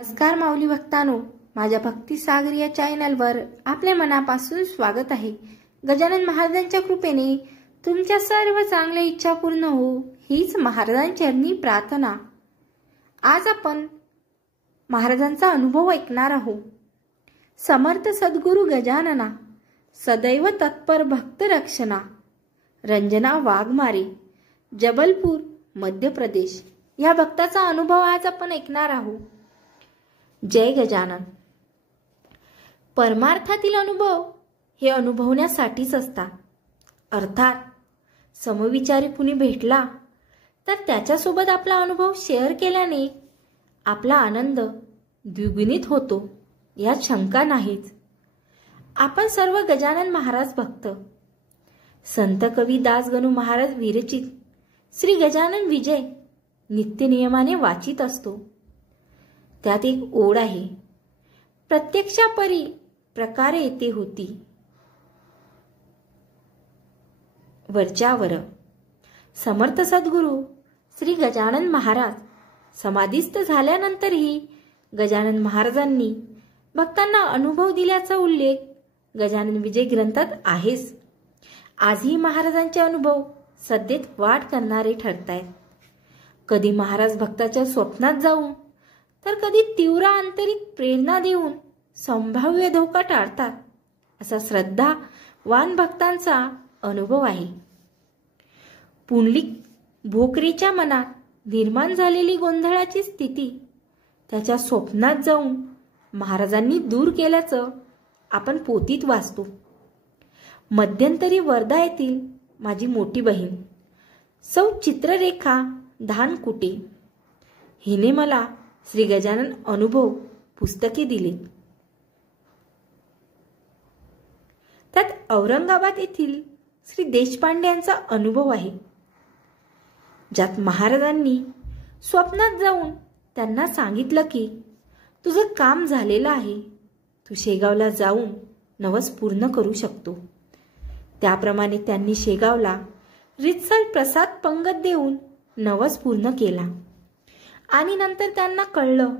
नमस्कार माऊली भक्तांनो, माझ्या भक्ती सागर या चॅनलवर आपले मनापासून स्वागत आहे। गजानन महाराजांच्या कृपेने तुमच्या सर्व चांगल्या इच्छा पूर्ण हो हीच महाराजांचरणी प्रार्थना। आज आपण महाराजांचा अनुभव ऐकणार आहोत। समर्थ सद्गुरु गजानना, सदैव तत्पर भक्त रक्षणा, रंजना वाघमारे, जबलपूर मध्य प्रदेश या भक्ताचा अनुभव आज आपण ऐकणार आहोत। जय गजानन। परमार्थातील अनुभव हे अनुभवण्यासाठीच असतात। अर्थात समविचारी कुणी भेटला तर त्याच्यासोबत आपला अनुभव शेअर केल्याने आपला आनंद द्विगुणित होतो, यात शंका नाहीच। आपण सर्व गजानन महाराज भक्त, संत कवी दासगणू महाराज विरचित श्री गजानन विजय नित्य नियमाने वाचित असतो। त्यात एक ओढ आहे, प्रत्यक्षापरी प्रकारे येते होती वरच्यावर। समर्थ सद्गुरु श्री गजानन महाराज समाधीस्थ झाल्यानंतरही गजानन महाराजांनी भक्तांना अनुभव दिल्याचा उल्लेख गजानन विजय ग्रंथात आहेच। आजही महाराजांचे अनुभव सद्येत वाट करणारे ठरतायत। कधी महाराज भक्ताच्या स्वप्नात जाऊन तर कधी तीव्र आंतरिक प्रेरणा देऊन संभाव्य धोका टाळतात, असा श्रद्धावान भक्तांचा अनुभव आहे। पुंडलिक भोकरीच्या मनात निर्माण झालेली गोंधळाची स्थिती त्याच्या स्वप्नात जाऊन महाराजांनी दूर केल्याचं आपण पोथीत वाचतो। मध्यंतरी वर्धा येथील माझी मोठी बहीण सौ चित्ररेखा धानकुटे हिने मला श्री गजानन अनुभव पुस्तके दिली। त्यात औरंगाबाद येथील श्री देशपांडे यांचा अनुभव आहे, ज्यात महाराजांनी स्वप्नात जाऊन त्यांना सांगितलं की तुझं काम झालेलं आहे, तू शेगावला जाऊन नवस पूर्ण करू शकतो। त्याप्रमाणे त्यांनी शेगावला रितसर प्रसाद पंगत देऊन नवस पूर्ण केला आणि नंतर त्यांना कळलं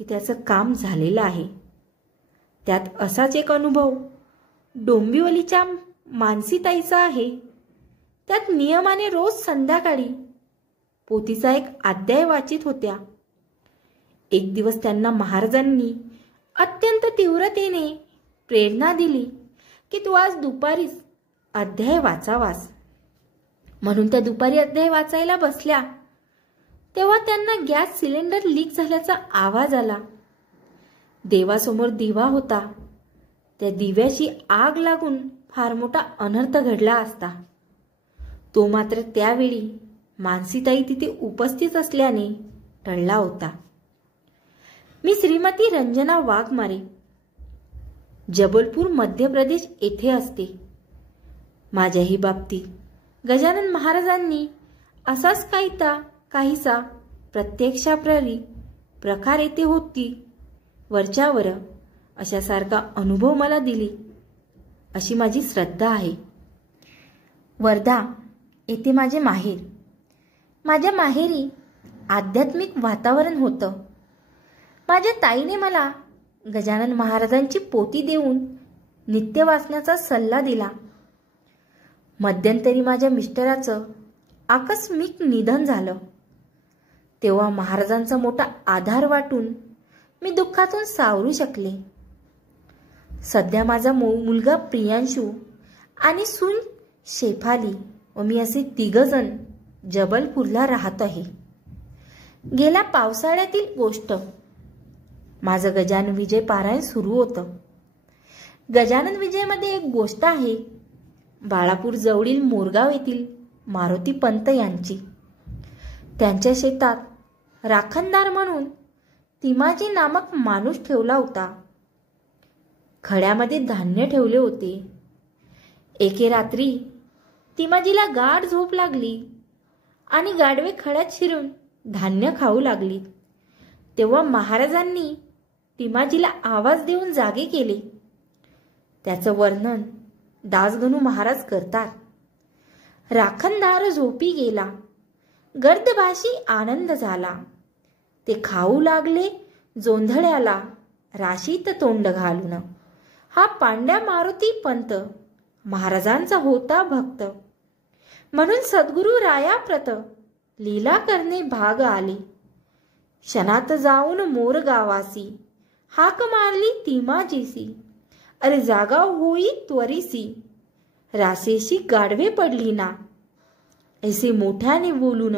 की त्याचं काम झालेलं आहे। त्यात असाच एक अनुभव डोंबिवलीच्या मानसीताईचा आहे। त्यात नियमाने रोज संध्याकाळी पोथीचा एक अध्याय वाचित होत्या। एक दिवस त्यांना महाराजांनी अत्यंत तीव्रतेने प्रेरणा दिली की तू आज दुपारीच अध्याय वाचावास, म्हणून त्या दुपारी अध्याय वाचायला बसल्या तेव्हा त्यांना गॅस सिलेंडर लीक झाल्याचा आवाज आला। देवासमोर दिवा होता, त्या दिव्याची आग लागून फार मोठा अनर्थ घडला असता। तो मात्र त्यावेळी मानसीताई तिथे उपस्थित असल्याने टळला होता। मी श्रीमती रंजना वाघमारे, जबलपूर मध्य प्रदेश येथे असते। माझ्याही बाबतीत गजानन महाराजांनी असाच काहीसा प्रत्यक्षाप्ररी प्रकार येते होती वरच्यावर अशासारखा अनुभव मला दिली, अशी माझी श्रद्धा आहे। वर्धा येथे माझे माहेर। माझ्या माहेरी आध्यात्मिक वातावरण होतं। माझ्या ताईने मला गजानन महाराजांची पोथी देऊन नित्य वाचण्याचा सल्ला दिला। मध्यंतरी माझ्या मिस्टराचं आकस्मिक निधन झालं, तेव्हा महाराजांचा मोठा आधार वाटून मी दुःखातून सावरू शकले। सध्या माझा मुलगा प्रियांशू आणि सून शेफाली व मी असे 3 जण जबलपूरला राहत आहे। गेल्या पावसाळ्यातील गोष्ट, माझं गजानन विजय पारायण सुरू होतं। गजानन विजयमध्ये एक गोष्ट आहे बाळापूर जवळील मोरगाव येथील मारुती पंत यांची। त्यांच्या शेतात राखणदार म्हणून तिमाजी नामक माणूस ठेवला होता। खड्यामध्ये धान्य ठेवले होते। एके रात्री तिमाजीला गाढ झोप लागली आणि गाढवे खड्यात शिरून धान्य खाऊ लागली। तेव्हा महाराजांनी तिमाजीला आवाज देऊन जागे केले। त्याचं वर्णन दासगणू महाराज करतात। राखणदार झोपी गेला, गर्दभाशी आनंद झाला। ते खाऊ लागले जोंधळ्याला राशीत तोंड घालून हा पांड्या मारुती पंत महाराजांचा होता भक्त. म्हणून सद्गुरु रायाप्रत लीला करणे भाग आले. क्षणात जाऊन मोर गावासी हाक मारली तिमाजीसी. अरे जागा होई त्वरिसी रासेशी गाढवे पडली ना. ऐसे मोठ्याने बोलून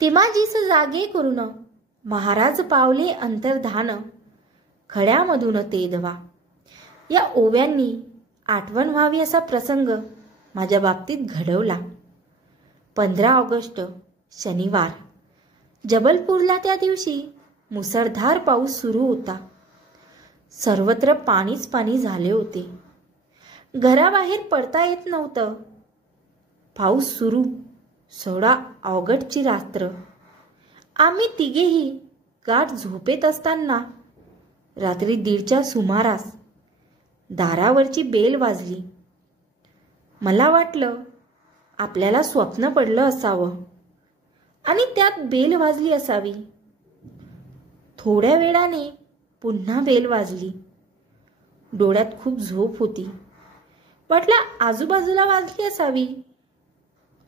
तिमाजीस जागे करून महाराज पावले अंतर्धान. खड्यामधून तेदवा. या ओव्यांनी आठवण व्हावी असा प्रसंग माझ्या बाबतीत घडवला. 15 ऑगस्ट शनिवार. जबलपूरला त्या दिवशी मुसळधार पाऊस सुरू होता. सर्वत्र पाणीच पाणी झाले होते. घराबाहेर पडता येत नव्हतं. पाऊस सुरू. 16 ऑगस्टची रात्र. आम्ही तिघेही गाढ झोपेत असताना रात्री 1:30च्या सुमारास दारावरची बेल वाजली. मला वाटलं आपल्याला स्वप्न पडलं असावं आणि त्यात बेल वाजली असावी. थोड्या वेळाने पुन्हा बेल वाजली. डोळ्यात खूप झोप होती. वाटलं आजूबाजूला वाजली असावी.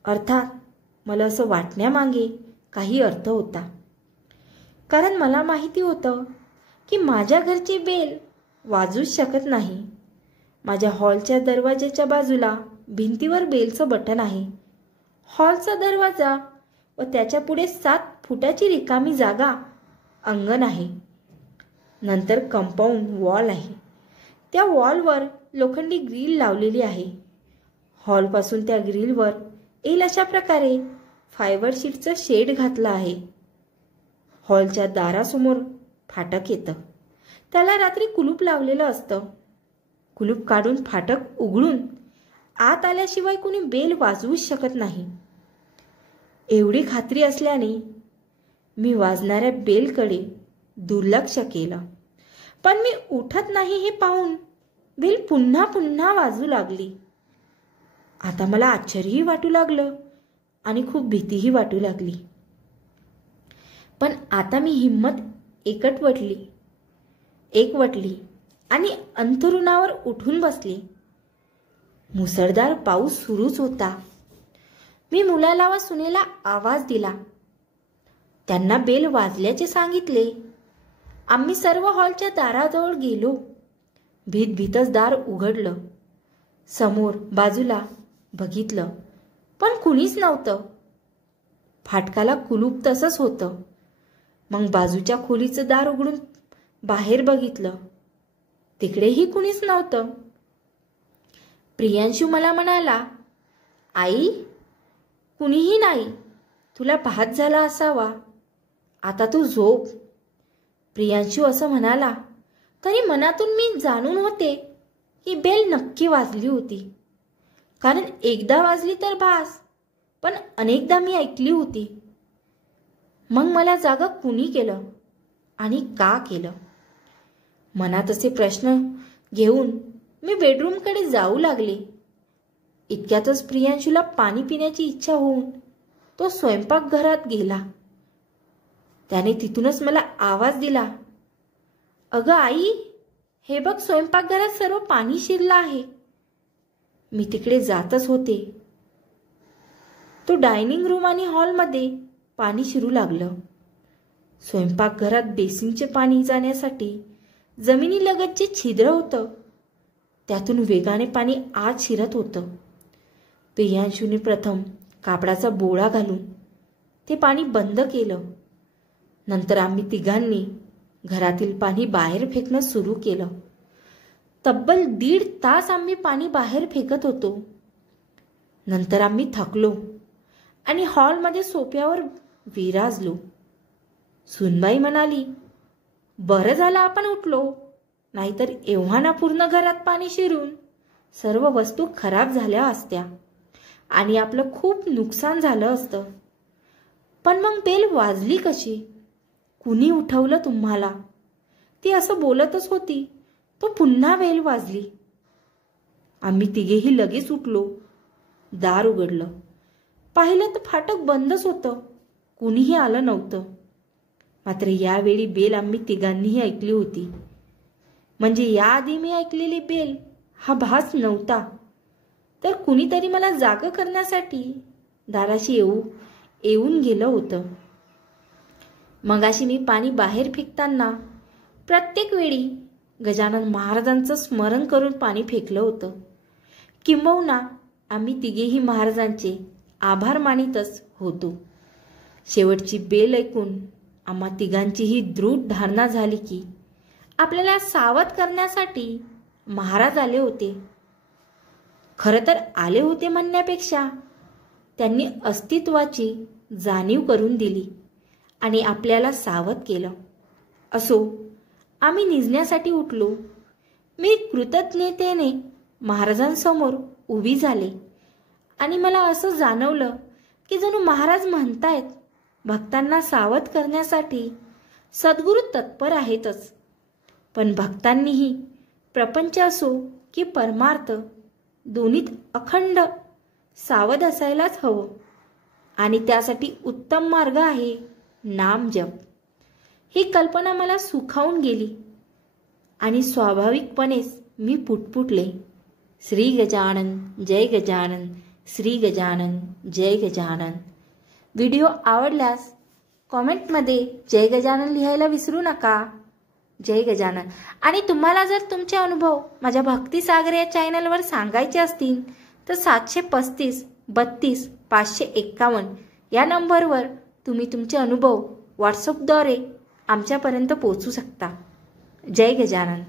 अर्थात मला असं वाटण्यामागे काही अर्थ होता. कारण मला माहिती होतं की माझ्या घरची बेल वाजूच शकत नाही. माझ्या हॉलच्या दरवाजाच्या बाजूला भिंतीवर बेलचं बटन आहे. हॉलचा दरवाजा व त्याच्या पुढे 7 फुटाची रिकामी जागा अंगण आहे. नंतर कंपाऊंड वॉल आहे. त्या वॉलवर लोखंडी ग्रिल लावलेली आहे. हॉलपासून त्या ग्रिलवर येईल अशा प्रकारे फायबर शीटचं शेड घातलं आहे. हॉलच्या दारासमोर फाटक येतं. त्याला रात्री कुलूप लावलेलं असतं. कुलूप काढून फाटक उघडून आत आल्याशिवाय कुणी बेल वाजवूच शकत नाही. एवढी खात्री असल्याने मी वाजणाऱ्या बेलकडे दुर्लक्ष केलं. पण मी उठत नाही हे पाहून बेल पुन्हा पुन्हा वाजू लागली. आता मला आश्चर्यही वाटू लागलं आणि खूप भीतीही वाटू लागली. पण आता मी हिंमत एकवटली आणि अंथरुणावर उठून बसले. मुसळधार पाऊस सुरूच होता. मी मुलाला व सुनेला आवाज दिला. त्यांना बेल वाजल्याचे सांगितले. आम्ही सर्व हॉलच्या दाराजवळ गेलो. भीतच दार उघडलं. समोर बाजूला बघितलं पण कुणीच नव्हतं. फाटकाला कुलूप तसंच होतं. मग बाजूच्या खोलीचं दार उघडून बाहेर बघितलं. तिकडेही कुणीच नव्हतं. प्रियांशू मला म्हणाला, आई कुणीही नाही. तुला भात झाला असावा. आता तू झोप. प्रियांशू असं म्हणाला तरी मनातून मी जाणून होते की बेल नक्की वाजली होती. कारण एकदा वाजली तर भास, पण अनेकदा मी ऐकली होती. मग मला जागा कुणी केलं आणि का केलं? मनात असे प्रश्न घेऊन मी बेडरूमकडे जाऊ लागले. इतक्यातच प्रियांशूला पाणी पिण्याची इच्छा होऊन तो स्वयंपाकघरात गेला. त्याने तिथूनच मला आवाज दिला, अगं आई, हे बघ स्वयंपाकघरात सर्व पाणी शिरलं आहे. मी तिकडे जातच होते. तो डायनिंग रूम आणि हॉलमध्ये पाणी शिरू लागलं. स्वयंपाकघरात बेसिनचे पाणी जाण्यासाठी जमिनीलगतचे छिद्र होतं. त्यातून वेगाने पाणी आत शिरत होतं. प्रियांशूने प्रथम कापडाचा बोळा घालून ते पाणी बंद केलं. नंतर आम्ही तिघांनी घरातील पाणी बाहेर फेकणं सुरू केलं. तब्बल 1.5 तास आम्ही पाणी बाहेर फेकत होतो. नंतर आम्ही थकलो आणि हॉलमध्ये सोफ्यावर विराजलो. सुनबाई म्हणाली, बरं झालं आपण उठलो, नाहीतर एव्हाना पूर्ण घरात पाणी शिरून सर्व वस्तू खराब झाल्या असत्या आणि आपलं खूप नुकसान झालं असतं. पण मग बेल वाजली कशी? कुणी उठवलं तुम्हाला? ती असं बोलतच होती तो पुन्हा बेल वाजली. आम्ही तिघेही लगेच उठलो. दार उघडलं. पाहिलं तर फाटक बंदच होतं. कुणीही आलं नव्हतं. मात्र यावेळी बेल आम्ही तिघांनीही ऐकली होती. म्हणजे याआधी मी ऐकलेली बेल हा भास नव्हता, तर कुणीतरी मला जाग करण्यासाठी दाराशी येऊन गेलं होतं. मगाशी मी पाणी बाहेर फेकताना प्रत्येक वेळी गजानन महाराजांचं स्मरण करून पाणी फेकलं होतं. किंबहुना आम्ही तिघेही महाराजांचे आभार मानितच होतो. शेवटची बेल ऐकून आम्हा तिघांचीही दृढ धारणा झाली की आपल्याला सावध करण्यासाठी महाराज आले होते. खरं तर आले होते म्हणण्यापेक्षा त्यांनी अस्तित्वाची जाणीव करून दिली आणि आपल्याला सावध केलं. असो, आम्ही निजण्यासाठी उठलो. मी कृतज्ञतेने महाराजांसमोर उभी झाले आणि मला असं जाणवलं की जणू महाराज म्हणतायत, भक्तांना सावध करण्यासाठी सद्गुरू तत्पर आहेतच, पण भक्तांनीही प्रपंच असो की परमार्थ दोन्हीत अखंड सावध असायलाच हवं आणि त्यासाठी उत्तम मार्ग आहे नाम जप. ही कल्पना मला सुखावून गेली आणि स्वाभाविकपणेच मी पुटपुटले, श्री गजानन जय गजानन, श्री गजानन जय गजानन. व्हिडिओ आवडल्यास कॉमेंटमध्ये जय गजानन लिहायला विसरू नका. जय गजानन. आणि तुम्हाला जर तुमचे अनुभव माझ्या भक्तिसागर या चॅनलवर सांगायचे असतील तर 735 32 551 या नंबरवर तुम्ही तुमचे अनुभव व्हॉट्सअपद्वारे आमच्यापर्यंत पोहोचू शकता. जय गजानन.